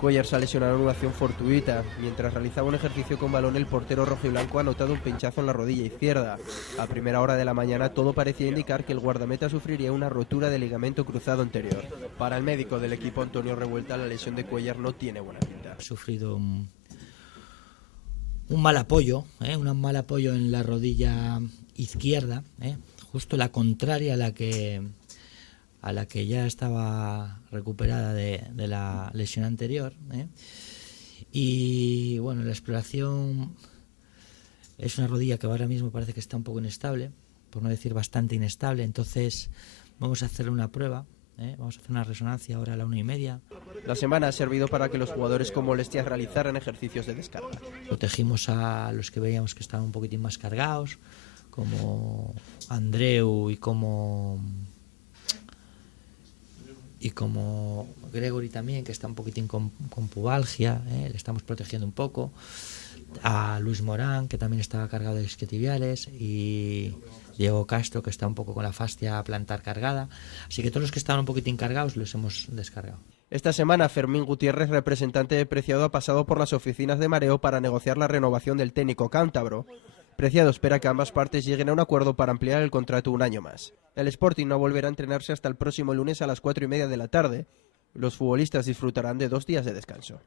Cuéllar se ha lesionado en una acción fortuita. Mientras realizaba un ejercicio con balón, el portero rojiblanco ha notado un pinchazo en la rodilla izquierda. A primera hora de la mañana todo parecía indicar que el guardameta sufriría una rotura del ligamento cruzado anterior. Para el médico del equipo, Antonio Revuelta, la lesión de Cuéllar no tiene buena pinta. Ha sufrido un mal apoyo, un mal apoyo en la rodilla izquierda, justo la contraria a la que ya estaba recuperada de la lesión anterior. Y bueno, la exploración es una rodilla que ahora mismo parece que está un poco inestable, por no decir bastante inestable, entonces vamos a hacerle una prueba. Vamos a hacer una resonancia ahora a la 1:30. La semana ha servido para que los jugadores con molestias realizaran ejercicios de descarga. Protegimos a los que veíamos que estaban un poquitín más cargados, como Andreu y como Gregory también, que está un poquitín con pubalgia, le estamos protegiendo un poco. A Luis Morán, que también estaba cargado de isquiotibiales, y Diego Castro, que está un poco con la fascia plantar cargada. Así que todos los que estaban un poquitín cargados los hemos descargado. Esta semana Fermín Gutiérrez, representante de Preciado, ha pasado por las oficinas de Mareo para negociar la renovación del técnico cántabro. Preciado espera que ambas partes lleguen a un acuerdo para ampliar el contrato un año más. El Sporting no volverá a entrenarse hasta el próximo lunes a las 4:30 de la tarde. Los futbolistas disfrutarán de 2 días de descanso.